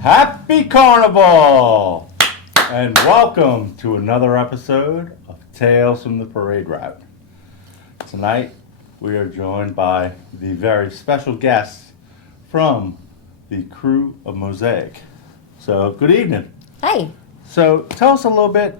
Happy Carnival! And welcome to another episode of Tales from the Parade Route. Tonight we are joined by the very special guests from the Krewe Mosaique. So, good evening. Hi. So, tell us a little bit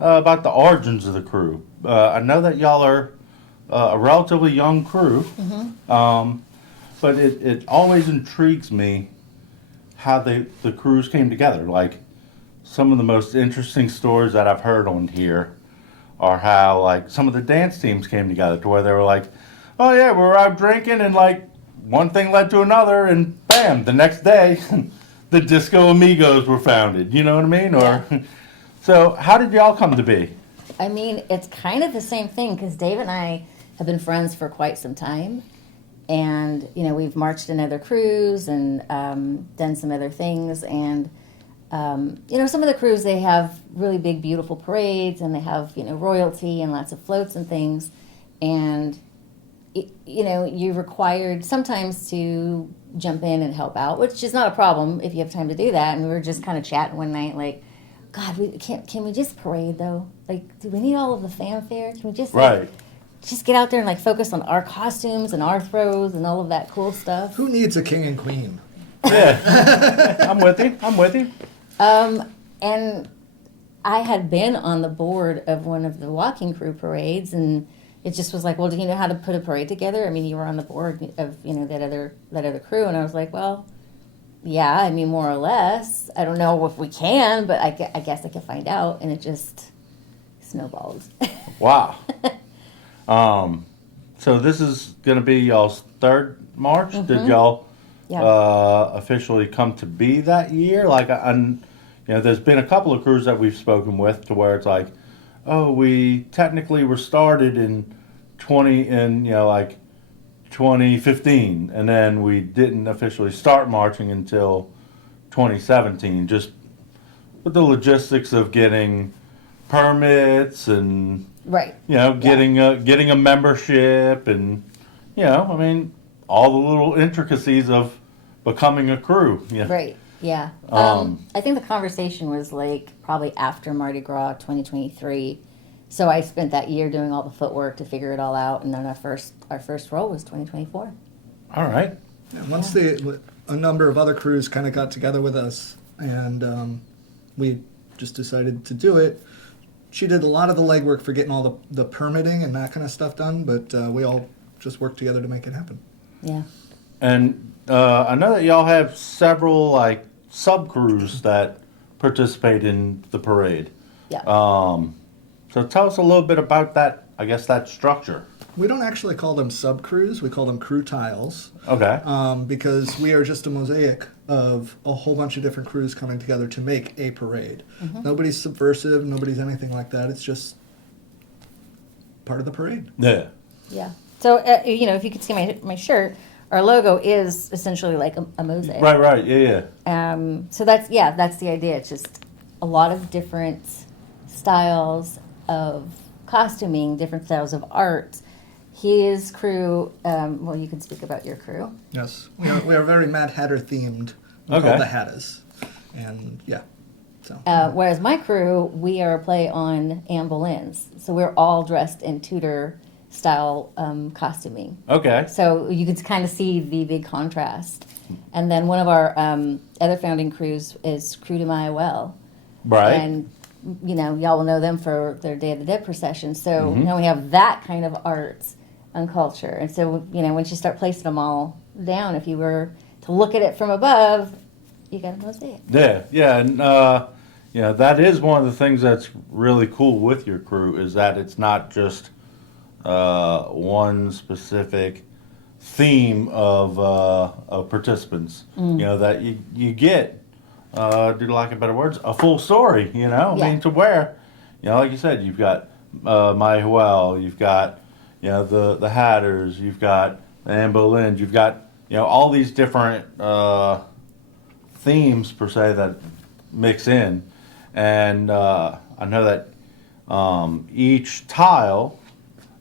about the origins of the Krewe. I know that y'all are a relatively young crew, but it always intrigues me how the crews came together. Like, some of the most interesting stories that I've heard on here are how, like, some of the dance teams came together to where they were like, oh yeah, we were out drinking and, like, one thing led to another and bam, the next day the Disco Amigos were founded. You know what I mean? Yeah. Or so how did y'all come to be? I mean, it's kind of the same thing because Dave and I have been friends for quite some time. And, you know, we've marched in other crews and done some other things. And, you know, some of the crews, they have really big, beautiful parades and they have, you know, royalty and lots of floats and things. And, you know, you're required sometimes to jump in and help out, which is not a problem if you have time to do that. And we were just kind of chatting one night like, God, can we just parade though? Like, do we need all of the fanfare? Can we just just get out there and like focus on our costumes and our throws and all of that cool stuff? Who needs a king and queen? Yeah, I'm with you. And I had been on the board of one of the walking crew parades, and it just was like, well, do you know how to put a parade together? I mean, you were on the board of, you know, that other crew, and I was like, well, yeah, I mean, more or less. I don't know if we can, but I guess I can find out, and it just snowballed. Wow. So this is going to be y'all's third march. Did y'all officially come to be that year? Like, you know, there's been a couple of crews that we've spoken with to where it's like, oh, we technically were started in 2015, and then we didn't officially start marching until 2017, just with the logistics of getting permits and getting a membership and, you know, I mean, all the little intricacies of becoming a crew. Yeah. Right. Yeah. I think the conversation was like probably after Mardi Gras 2023. So I spent that year doing all the footwork to figure it all out, and then our first roll was 2024. All right. And once a number of other crews kind of got together with us, and we just decided to do it. She did a lot of the legwork for getting all the permitting and that kind of stuff done, but we all just worked together to make it happen. Yeah. And I know that y'all have several like sub crews that participate in the parade. Yeah. So tell us a little bit about that. I guess that structure. We don't actually call them sub crews; we call them crew tiles. Okay. Because we are just a mosaic of a whole bunch of different crews coming together to make a parade. Nobody's subversive. Nobody's anything like that. It's just part of the parade. Yeah. Yeah. So you know, if you can see my shirt, our logo is essentially like a mosaic. Right. Yeah. So that's the idea. It's just a lot of different styles of costuming, different styles of art. His crew, well, you can speak about your crew. Yes, we are very Mad Hatter themed. We're called the Hatters, and yeah. So. Whereas my crew, we are a play on Anne Boleyn's, so we're all dressed in Tudor style costuming. Okay. So you can kind of see the big contrast. And then one of our other founding crews is Krewe Mosaique. Right. And you know, y'all will know them for their Day of the Dead procession. So now we have that kind of art and culture. And so, you know, once you start placing them all down, if you were to look at it from above, you got a mosaic. Yeah. And, you know, that is one of the things that's really cool with your crew is that it's not just one specific theme of participants. You know, that you get, do lack of better words, a full story, you know? I mean, to where, you know, like you said, you've got My Huel, you've got, you know, the Hatters, you've got the Anne Boleyn, you've got, you know, all these different themes, per se, that mix in. And I know that each tile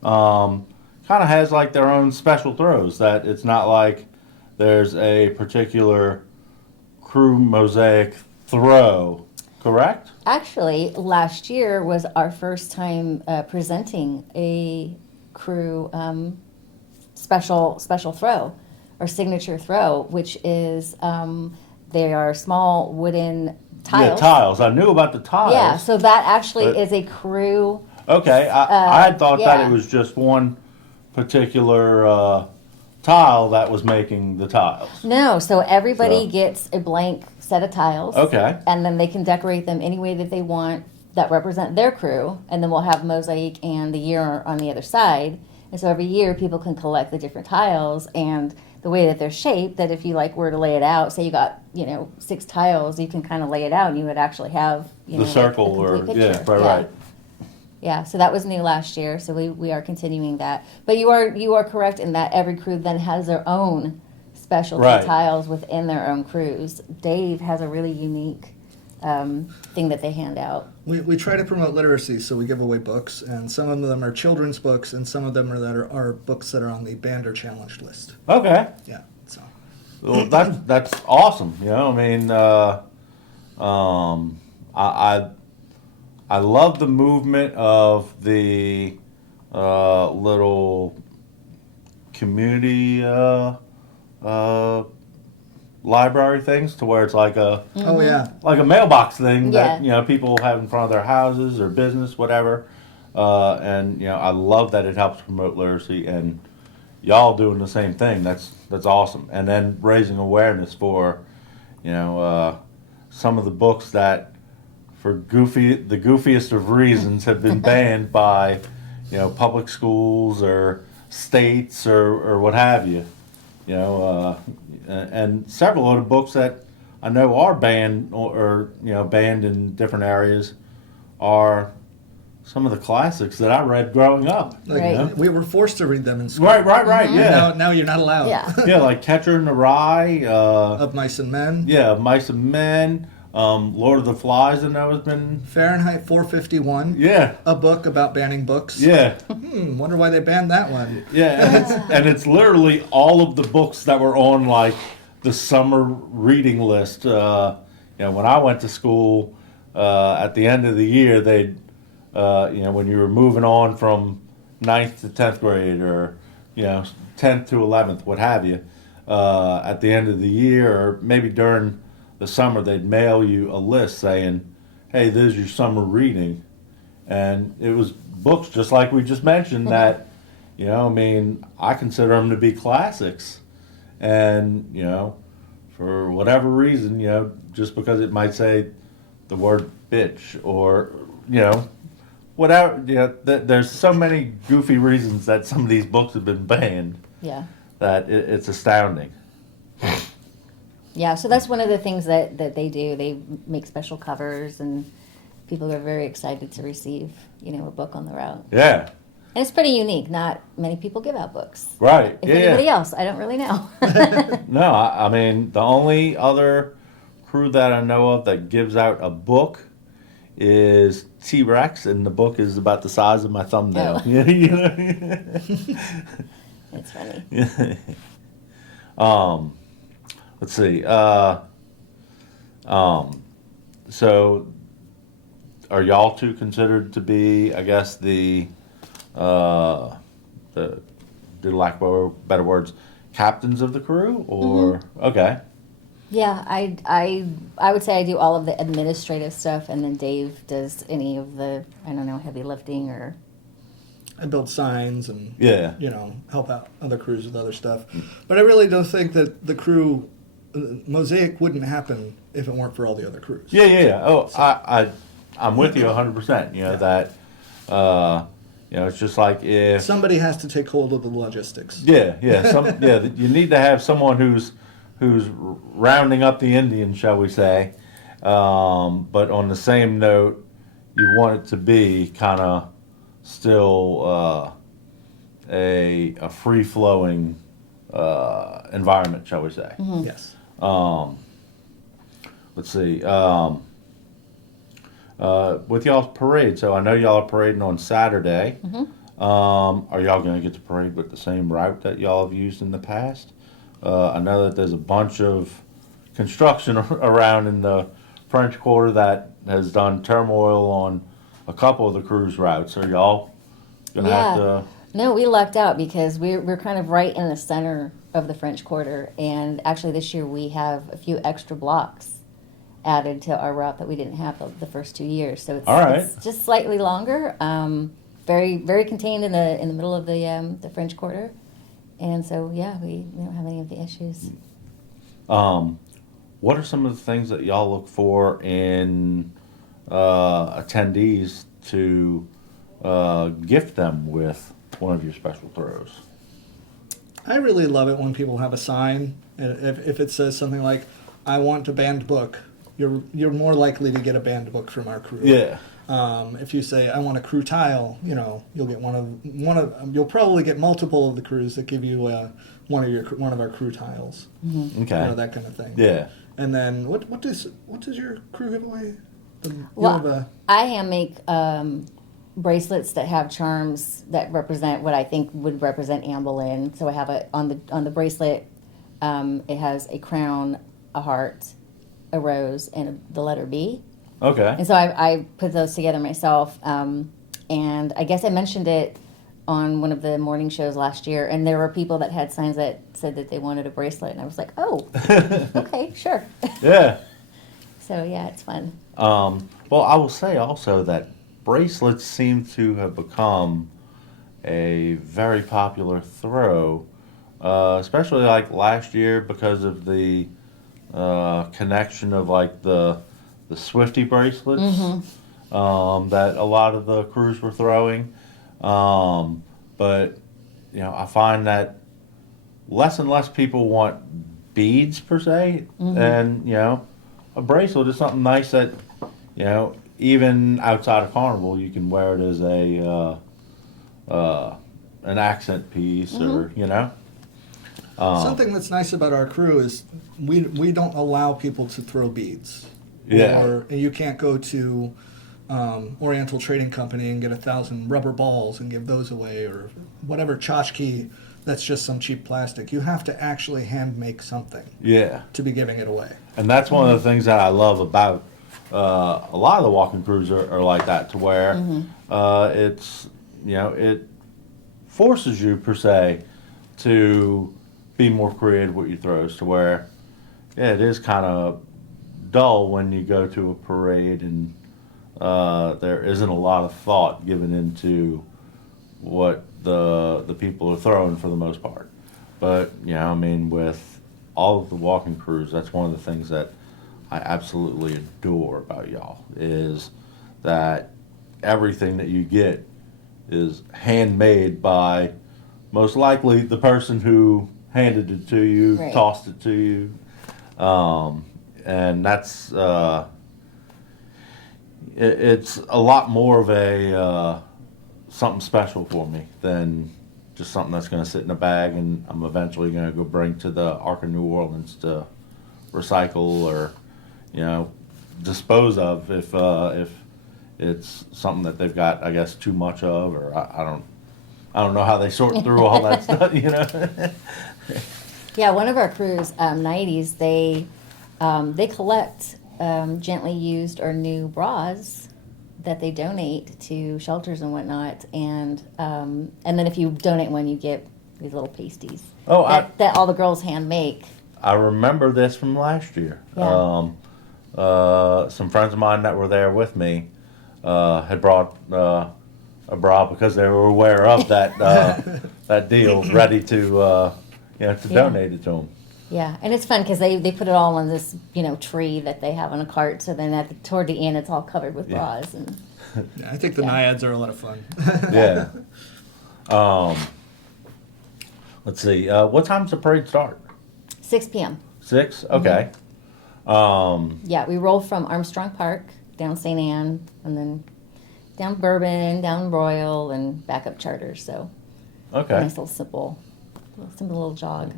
kind of has, like, their own special throws, that it's not like there's a particular Krewe Mosaique throw, correct? Actually, last year was our first time presenting a crew special throw or signature throw, which is they are small wooden tiles. Yeah, tiles. I knew about the tiles. Yeah, so that actually But- is a crew. Okay, I had thought that yeah. it was just one particular tile that was making the tiles. No, so everybody So- gets a blank set of tiles. Okay. And then they can decorate them any way that they want that represent their crew. And then we'll have mosaic and the year on the other side. And so every year people can collect the different tiles and the way that they're shaped, that if you like were to lay it out, say you got, 6 tiles, you can kind of lay it out and you would actually have, The circle a or, complete yeah, picture. right. Yeah, so that was new last year, so we are continuing that. But you are correct in that every crew then has their own specialty Right. tiles within their own crews. Dave has a really unique thing that they hand out. We try to promote literacy, so we give away books, and some of them are children's books, and some of them are books that are on the banned or challenged list. Okay. Yeah, so. Well, that's awesome. I mean, I love the movement of the little community library things, to where it's like a Oh, yeah. mailbox thing that Yeah. people have in front of their houses or business, whatever. And I love that it helps promote literacy, and y'all doing the same thing. That's awesome. And then raising awareness for some of the books that, for the goofiest of reasons, have been banned by public schools or states or what have you. And several of the books that I know are banned or banned in different areas are some of the classics that I read growing up. Like, Right. we were forced to read them in school. Right, yeah. Now you're not allowed. Yeah. Yeah, like Catcher in the Rye, Of Mice and Men. yeah, Mice and Men, Lord of the Flies, I know has been, Fahrenheit 451. yeah, A book about banning books. yeah, Wonder why they banned that one. yeah, and it's literally all of the books that were on like the summer reading list. When I went to school, at the end of the year, they'd, when you were moving on from 9th to 10th grade, or 10th to 11th, what have you, at the end of the year, or maybe during the summer, they'd mail you a list saying, hey, this is your summer reading. And it was books just like we just mentioned that, I consider them to be classics. And, for whatever reason, just because it might say the word bitch or, whatever, there's so many goofy reasons that some of these books have been banned Yeah. that it's astounding. Yeah, so that's one of the things that they do. They make special covers, and people are very excited to receive, a book on the route. Yeah, And it's pretty unique. Not many people give out books. right. If Yeah. anybody else, I don't really know. No, I mean, the only other crew that I know of that gives out a book is T-Rex, and the book is about the size of my thumbnail. Oh. It's funny. Let's see. So, are y'all two considered to be, I guess, the lack of better words, captains of the crew, or okay? Yeah, I would say I do all of the administrative stuff, and then Dave does any of the, heavy lifting or. I build signs and, Yeah. help out other crews with other stuff. But I really don't think that the crew, Mosaic wouldn't happen if it weren't for all the other crews. Yeah. Oh, I'm with you 100%. That, it's just like if Somebody has to take hold of the logistics. yeah, you need to have someone who's rounding up the Indians, shall we say? But on the same note, you want it to be kind of still a free flowing environment, shall we say? Yes. Let's see. With y'all's parade, so I know y'all are parading on Saturday. Are y'all going to get to parade with the same route that y'all have used in the past? I know that there's a bunch of construction around in the French Quarter that has done turmoil on a couple of the cruise routes. Are y'all gonna have to? No, we lucked out because we're kind of right in the center of the French Quarter, and actually this year we have a few extra blocks added to our route that we didn't have the first 2 years. So it's, All right. it's just slightly longer, very very contained in the middle of the French Quarter, and so yeah, we don't have any of the issues. What are some of the things that y'all look for in attendees to gift them with one of your special throws? I really love it when people have a sign. If it says something like, "I want a banned book," you're more likely to get a banned book from our crew. Yeah. If you say, "I want a crew tile," you'll get you'll probably get multiple of the crews that give you one of our crew tiles. Mm-hmm. Okay. That kind of thing. Yeah. And then what does your crew give away? I hand make bracelets that have charms that represent what I think would represent Anne Boleyn. So I have on the bracelet. It has a crown, a heart, a rose, and the letter B. Okay. And so I put those together myself. And I guess I mentioned it on one of the morning shows last year, and there were people that had signs that said that they wanted a bracelet, and I was like, oh, okay, sure. Yeah. So yeah, it's fun. Well, I will say also that bracelets seem to have become a very popular throw, especially like last year because of the connection of like the Swifty bracelets that a lot of the crews were throwing. But I find that less and less people want beads per se, and a bracelet is something nice that even outside of Carnival you can wear it as a an accent piece, or something that's nice about our crew is we don't allow people to throw beads. Yeah. Or you can't go to Oriental Trading Company and get 1,000 rubber balls and give those away, or whatever tchotchke that's just some cheap plastic. You have to actually hand make something to be giving it away. And that's one of the things that I love about a lot of the walking crews are like that, to where it's it forces you per se to be more creative with your throws, to where it is kind of dull when you go to a parade and there isn't a lot of thought given into what the people are throwing for the most part. But with all of the walking crews, that's one of the things that I absolutely adore about y'all, is that everything that you get is handmade by most likely the person who handed it to you, Right. tossed it to you, and that's it's a lot more of a something special for me than just something that's going to sit in a bag and I'm eventually going to go bring to the Ark of New Orleans to recycle or dispose of if it's something that they've got, I guess, too much of, or I don't know how they sort through all that stuff, Yeah, one of our crews, 90s, they collect gently used or new bras that they donate to shelters and whatnot, and then if you donate one, you get these little pasties that all the girls hand make. I remember this from last year. Yeah. Some friends of mine that were there with me had brought a bra because they were aware of that that deal, ready to donate it to them. Yeah, and it's fun because they put it all on this tree that they have on a cart. So then toward the end, it's all covered with bras. And Yeah, I think the naiads are a lot of fun. Yeah. Let's see. What time's the parade start? 6 p.m. 6? Okay. Yeah, we roll from Armstrong Park down St. Anne, and then down Bourbon, down Royal, and back up Charters. So Okay. nice little simple little jog.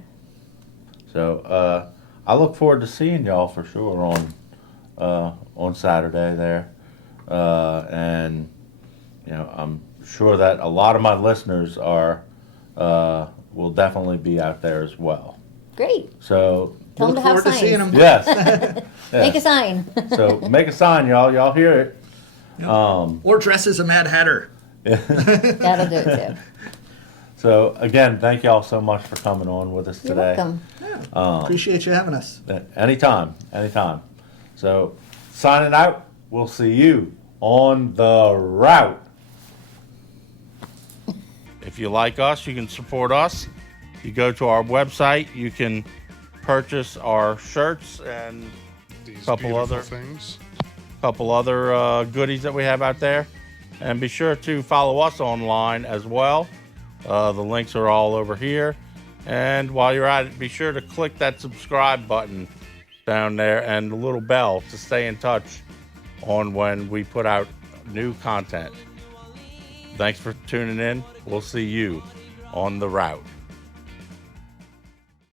So I look forward to seeing y'all for sure on Saturday there, and I'm sure that a lot of my listeners will definitely be out there as well. Great. So Tell them Look to have forward to seeing signs. them. Yes. Make a sign. So make a sign, y'all. Y'all hear it. Or dress as a Mad Hatter. That'll do it too. So again, thank y'all so much for coming on with us You're today. welcome. Appreciate you having us. Anytime, anytime. So signing out. We'll see you on the route. If you like us, you can support us. You go to our website. You can purchase our shirts and These couple beautiful other- things. couple other goodies that we have out there. And be sure to follow us online as well. The links are all over here. And while you're at it, be sure to click that subscribe button down there and the little bell to stay in touch on when we put out new content. Thanks for tuning in. We'll see you on the route.